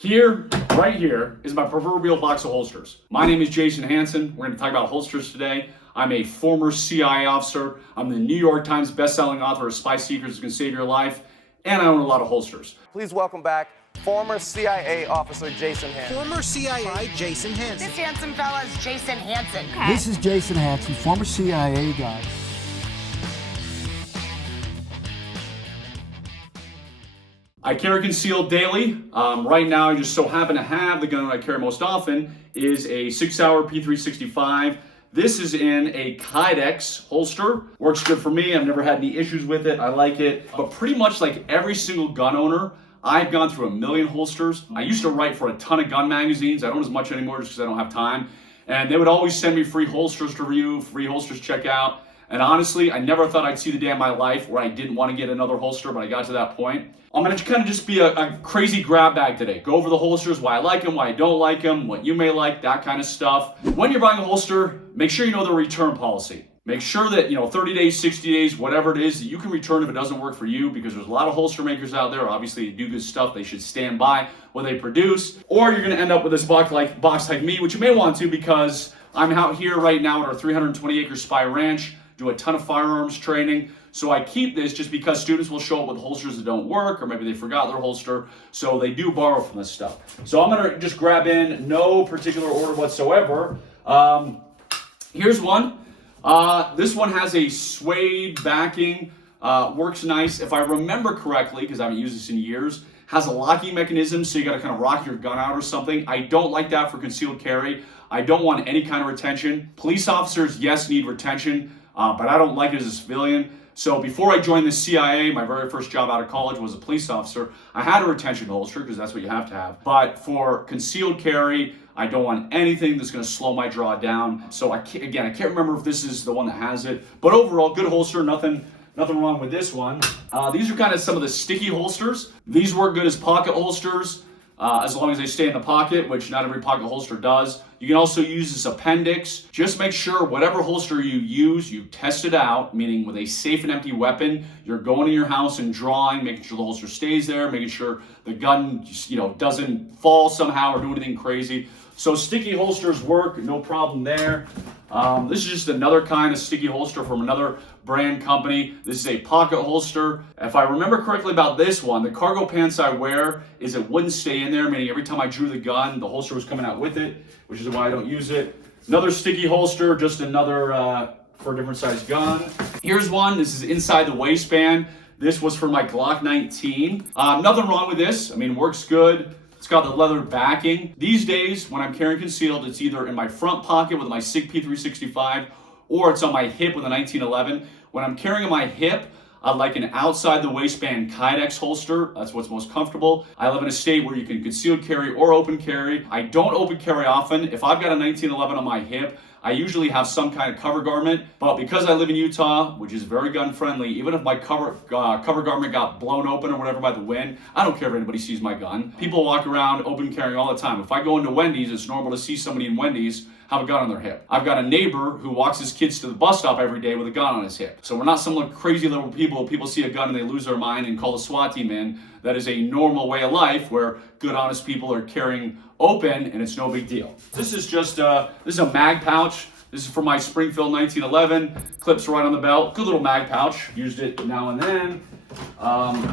Here, right here, is my proverbial box of holsters. My name is Jason Hanson. We're going to talk about holsters today. I'm a former CIA officer. I'm the New York Times bestselling author of Spy Secrets That Can Save Your Life, and I own a lot of holsters. Please welcome back former CIA officer Jason Hanson. Former CIA Jason Hanson. This handsome fella is Jason Hanson. This is Jason Hanson, former CIA guy. I carry concealed daily. Right now, I just so happen to have the gun that I carry most often is a 6-hour P365. This is in a Kydex holster. Works good for me. I've never had any issues with it. I like it. But pretty much like every single gun owner, I've gone through a million holsters. I used to write for a ton of gun magazines. I don't as much anymore just because I don't have time. And they would always send me free holsters to review, free holsters check out. And honestly, I never thought I'd see the day of my life where I didn't want to get another holster, but I got to that point. I'm going to kind of just be a crazy grab bag today. Go over the holsters, why I like them, why I don't like them, what you may like, that kind of stuff. When you're buying a holster, make sure you know the return policy. Make sure that, 30 days, 60 days, whatever it is, that you can return if it doesn't work for you, because there's a lot of holster makers out there. Obviously, they do good stuff. They should stand by what they produce. Or you're going to end up with this box like me, which you may want to, because I'm out here right now at our 320-acre Spy Ranch, do a ton of firearms training. So I keep this just because students will show up with holsters that don't work, or maybe they forgot their holster, so they do borrow from this stuff. So I'm gonna just grab in no particular order whatsoever. Here's one. This one has a suede backing, works nice. If I remember correctly, because I haven't used this in years, has a locking mechanism, so you gotta kind of rock your gun out or something. I don't like that for concealed carry. I don't want any kind of retention. Police officers, yes, need retention, but I don't like it as a civilian. So before I joined the CIA, my very first job out of college was a police officer. I had a retention holster because that's what you have to have. But for concealed carry, I don't want anything that's going to slow my draw down. So I can't remember if this is the one that has it. But overall, good holster, nothing wrong with this one. These are kind of some of the sticky holsters. These work good as pocket holsters, as long as they stay in the pocket, which not every pocket holster does. You can also use this appendix. Just make sure whatever holster you use, you test it out, meaning with a safe and empty weapon. You're going to your house and drawing, making sure the holster stays there, making sure the gun doesn't fall somehow or do anything crazy. So sticky holsters work, no problem there. This is just another kind of sticky holster from another brand company. This is a pocket holster. If I remember correctly about this one, the cargo pants I wear is it wouldn't stay in there, meaning every time I drew the gun, the holster was coming out with it, which is why I don't use it. Another sticky holster, just another for a different size gun. Here's one, this is inside the waistband. This was for my Glock 19. Nothing wrong with this. I mean, works good. It's got the leather backing. These days, when I'm carrying concealed, it's either in my front pocket with my SIG P365, or it's on my hip with a 1911. When I'm carrying on my hip, I like an outside the waistband Kydex holster. That's what's most comfortable. I live in a state where you can concealed carry or open carry. I don't open carry often. If I've got a 1911 on my hip, I usually have some kind of cover garment, but because I live in Utah, which is very gun friendly, even if my cover garment got blown open or whatever by the wind, I don't care if anybody sees my gun. People walk around open carrying all the time. If I go into Wendy's, it's normal to see somebody in Wendy's have a gun on their hip. I've got a neighbor who walks his kids to the bus stop every day with a gun on his hip. So we're not some crazy little people. People see a gun and they lose their mind and call the SWAT team in. That is a normal way of life where good, honest people are carrying open and it's no big deal. This is just, this is a mag pouch. This is for my Springfield 1911. Clips right on the belt. Good little mag pouch. Used it now and then.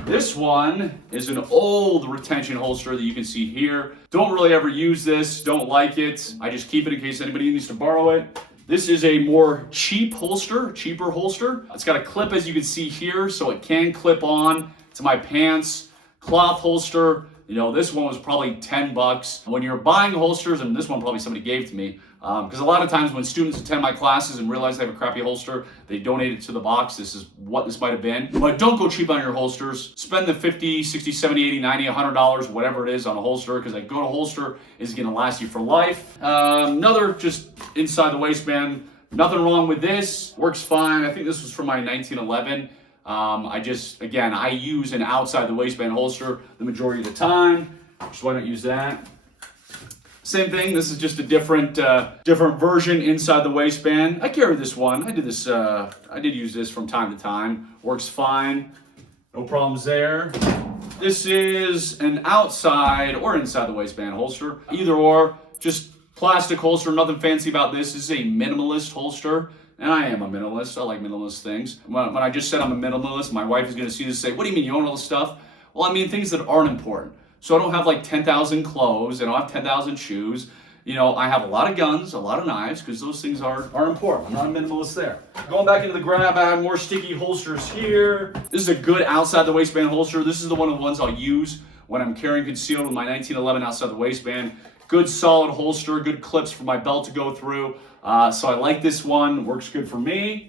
This one is an old retention holster that you can see here. Don't really ever use this. Don't like it. I just keep it in case anybody needs to borrow it. This is a more cheaper holster. It's got a clip, as you can see here, so it can clip on to my pants. Cloth holster. This one was probably 10 bucks. When you're buying holsters, and this one probably somebody gave to me, because a lot of times when students attend my classes and realize they have a crappy holster, they donate it to the box. This is what this might have been. But don't go cheap on your holsters. Spend the $50, $60, $70, $80, $90, $100, whatever it is on a holster, because a good holster is going to last you for life. Another just inside the waistband. Nothing wrong with this. Works fine. I think this was from my 1911. I use an outside the waistband holster the majority of the time, so why don't use that? Same thing, this is just a different version inside the waistband. I carry this one. I did use this from time to time. Works fine. No problems there. This is an outside or inside the waistband holster, either or, just plastic holster, nothing fancy about this. This is a minimalist holster, and I am a minimalist. I like minimalist things. When I just said I'm a minimalist, my wife is gonna see this and say, what do you mean you own all this stuff? Well, I mean things that aren't important. So I don't have like 10,000 clothes, I don't have 10,000 shoes. You know, I have a lot of guns, a lot of knives, because those things are important. I'm not a minimalist there. Going back into the grab bag, more sticky holsters here. This is a good outside the waistband holster. This is one of the ones I'll use when I'm carrying concealed with my 1911 outside the waistband. Good solid holster, good clips for my belt to go through. So I like this one, works good for me.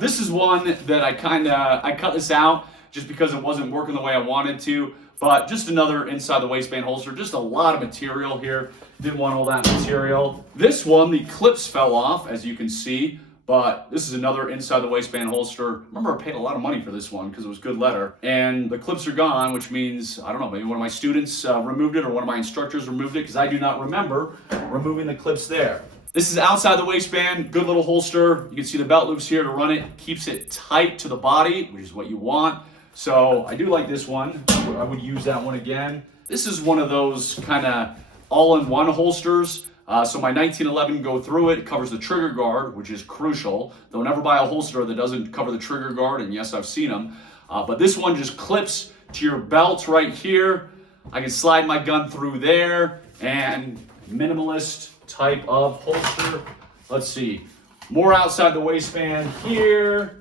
This is one that I cut this out just because it wasn't working the way I wanted to. But just another inside the waistband holster, just a lot of material here. Didn't want all that material. This one, the clips fell off, as you can see, but this is another inside the waistband holster. Remember, I paid a lot of money for this one because it was good leather. And the clips are gone, which means, I don't know, maybe one of my students removed it or one of my instructors removed it because I do not remember removing the clips there. This is outside the waistband, good little holster. You can see the belt loops here to run it. Keeps it tight to the body, which is what you want. So I do like this one. I would use that one again. This is one of those kind of all-in-one holsters. So my 1911 go through it. It covers the trigger guard, which is crucial. Don't ever buy a holster that doesn't cover the trigger guard, and yes, I've seen them. But this one just clips to your belt right here. I can slide my gun through there, and minimalist type of holster. Let's see. More outside the waistband here.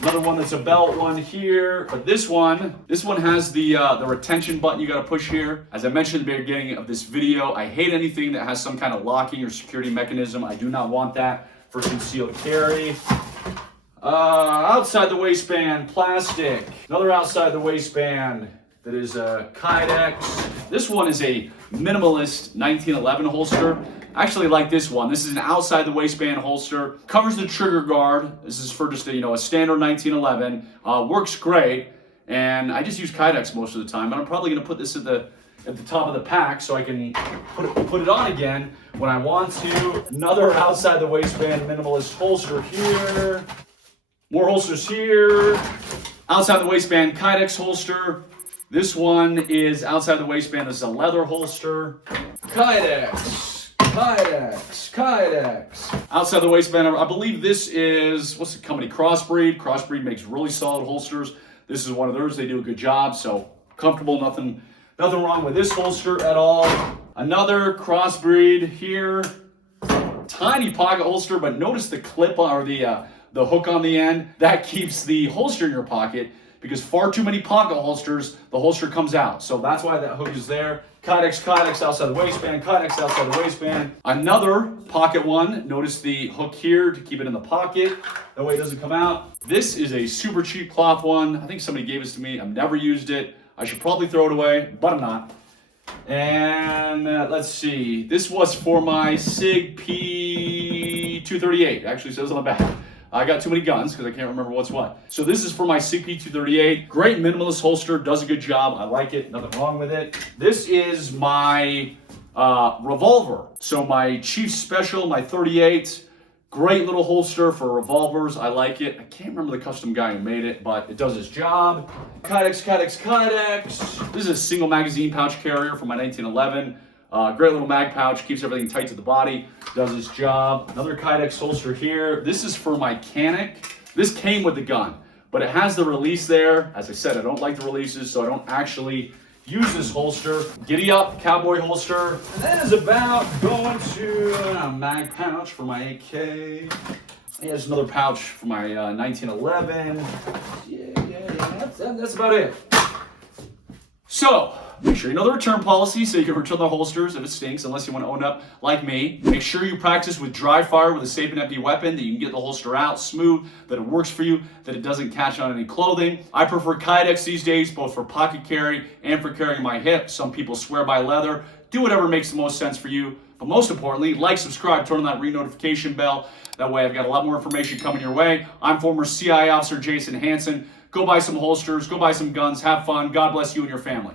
Another one that's a belt one here, but this one has the retention button you gotta push here. As I mentioned at the beginning of this video, I hate anything that has some kind of locking or security mechanism. I do not want that for concealed carry. Outside the waistband, plastic. Another outside the waistband that is a Kydex. This one is a minimalist 1911 holster. I actually like this one. This is an outside the waistband holster. Covers the trigger guard. This is for just a standard 1911. Works great. And I just use Kydex most of the time. But I'm probably gonna put this at the top of the pack so I can put it on again when I want to. Another outside the waistband minimalist holster here. More holsters here. Outside the waistband Kydex holster. This one is outside the waistband. This is a leather holster. Kydex. Outside the waistband, I believe this is, what's the company? Crossbreed. Crossbreed makes really solid holsters. This is one of theirs. They do a good job, so comfortable. Nothing wrong with this holster at all. Another Crossbreed here. Tiny pocket holster, but notice the clip or the hook on the end. That keeps the holster in your pocket because far too many pocket holsters, the holster comes out. So that's why that hook is there. Kydex outside the waistband, Kydex outside the waistband. Another pocket one. Notice the hook here to keep it in the pocket. That way it doesn't come out. This is a super cheap cloth one. I think somebody gave this to me. I've never used it. I should probably throw it away, but I'm not. And let's see. This was for my SIG P238. Actually says on the back. I got too many guns because I can't remember what's what. So this is for my SIG P238. Great minimalist holster, does a good job. I like it, nothing wrong with it. This is my revolver. So my Chief Special, my 38. Great little holster for revolvers. I like it. I can't remember the custom guy who made it, but it does its job. Kydex. This is a single magazine pouch carrier for my 1911. Great little mag pouch, keeps everything tight to the body, does its job. Another Kydex holster here. This is for my Canic. This came with the gun, but it has the release there. As I said, I don't like the releases, so I don't actually use this holster. Giddy up, cowboy holster. And that is about going to a mag pouch for my AK. Here's another pouch for my 1911. That's about it. So, make sure you know the return policy so you can return the holsters if it stinks, unless you want to own up like me. Make sure you practice with dry fire with a safe and empty weapon, that you can get the holster out smooth, that it works for you, that it doesn't catch on any clothing. I prefer Kydex these days, both for pocket carry and for carrying my hip. Some people swear by leather. Do whatever makes the most sense for you. But most importantly, like, subscribe, turn on that re-notification bell. That way I've got a lot more information coming your way. I'm former CIA officer Jason Hanson. Go buy some holsters, go buy some guns, have fun. God bless you and your family.